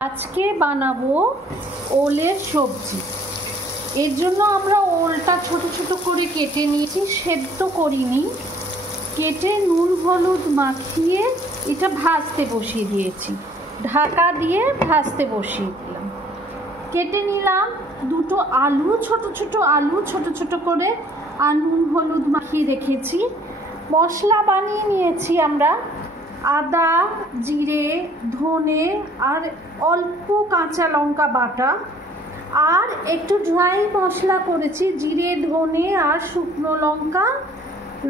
আজকে বানাবো ওলের সবজি। এর জন্য আমরা ওলটা ছোট ছোট করে কেটে নিয়েছি, সেদ্ধ করিনি। কেটে নুন হলুদ মাখিয়ে এটা ভাজতে বসিয়ে দিয়েছি, ঢাকা দিয়ে ভাজতে বসিয়ে দিলাম। কেটে নিলাম দুটো আলু, ছোট ছোট আলু ছোট ছোট করে, আর নুন হলুদ মাখিয়ে রেখেছি। মশলা বানিয়ে নিয়েছি আমরা, আদা, জিরে, ধনে আর অল্প কাঁচা লঙ্কা বাটা, আর একটু ড্রাই মশলা করেছি, জিরে ধনে আর শুকনো লঙ্কা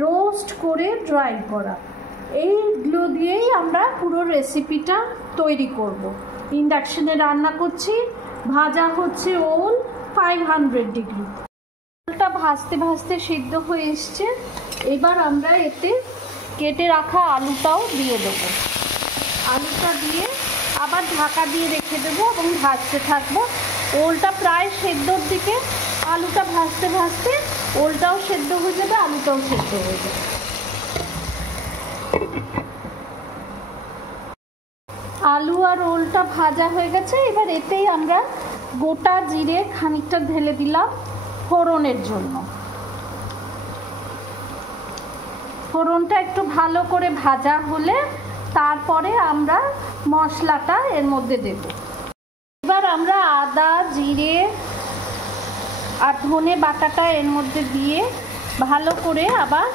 রোস্ট করে ড্রাই করা। এইগুলো দিয়েই আমরা পুরো রেসিপিটা তৈরি করব। ইন্ডাকশনে রান্না করছি, ভাজা হচ্ছে ওল 500 ডিগ্রি। ওলটা ভাজতে ভাজতে সিদ্ধ হয়ে এসছে। এবার আমরা এতে কেটে রাখা আলুটাও দিয়ে দেবো। আলুটা দিয়ে আবার ঢাকা দিয়ে রেখে দেবো এবং ভাজতে থাকবো। ওলটা প্রায় সেদ্ধর দিকে, আলুটা ভাজতে ভাজতে ওলটাও সেদ্ধ হয়ে যাবে, আলুটাও সেদ্ধ হয়ে যাবে। আলু আর ওলটা ভাজা হয়ে গেছে। এবার এতেই আমরা গোটা জিরে খানিকটা ঢেলে দিলাম ফোড়নের জন্য। ফোড়নটা একটু ভালো করে ভাজা হলে তারপরে আমরা মশলাটা এর মধ্যে দেব। এবার আমরা আদা, জিরে আর ধনে বাটাটা এর মধ্যে দিয়ে ভালো করে আবার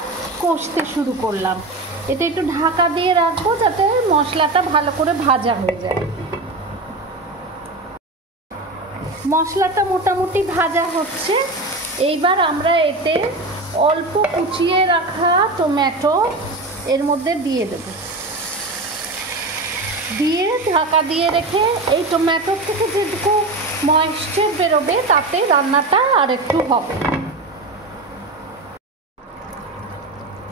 কষতে শুরু করলাম। এটা একটু ঢাকা দিয়ে রাখবো যাতে মশলাটা ভালো করে ভাজা হয়ে যায়। মশলাটা মোটামুটি ভাজা হচ্ছে। এইবার আমরা এতে অল্প কুচিয়ে রাখা টমেটো এর মধ্যে দিয়ে দেব। দিয়ে ঢাকা দিয়ে রেখে এই টমেটোর থেকে যেটুকু ময়েশ্চার বেরোবে তাতে রান্নাটা আর একটু হবে।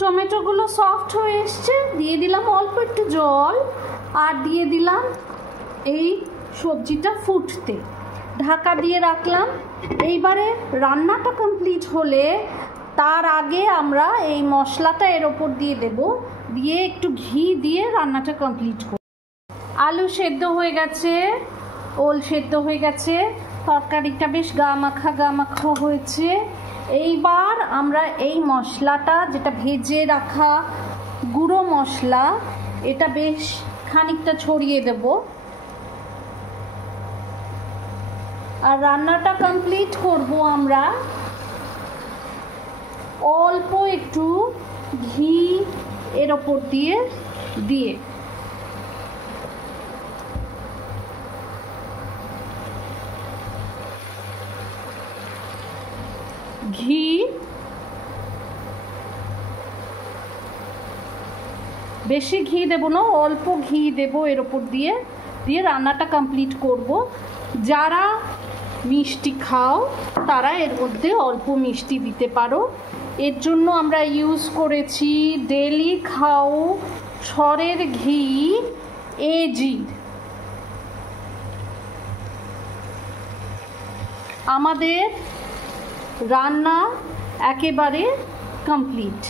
টমেটোগুলো সফট হয়ে এসছে, দিয়ে দিলাম অল্প একটু জল আর দিয়ে দিলাম এই সবজিটা ফুটতে, ঢাকা দিয়ে রাখলাম। এইবারে রান্নাটা কমপ্লিট হলে তার আগে আমরা এই মশলাটা এর ওপর দিয়ে দেব, দিয়ে একটু ঘি দিয়ে রান্নাটা কমপ্লিট করব। আলু সেদ্ধ হয়ে গেছে, ওল সেদ্ধ হয়ে গেছে, তরকারিটা বেশ গা মাখা হয়েছে। এইবার আমরা এই মশলাটা, যেটা ভেজে রাখা গুঁড়ো মশলা, এটা বেশ খানিকটা ছড়িয়ে দেব। আর রান্নাটা কমপ্লিট করব আমরা অল্প একটু ঘি এর ওপর দিয়ে ঘি, বেশি ঘি দেব না, অল্প ঘি দেব এর ওপর দিয়ে রান্নাটা কমপ্লিট করব। যারা মিষ্টি খাও তারা এর মধ্যে অল্প মিষ্টি দিতে পারো। এর জন্য আমরা ইউজ করেছি ডেলি খাও সরের ঘি এজি। আমাদের রান্না একেবারে কমপ্লিট।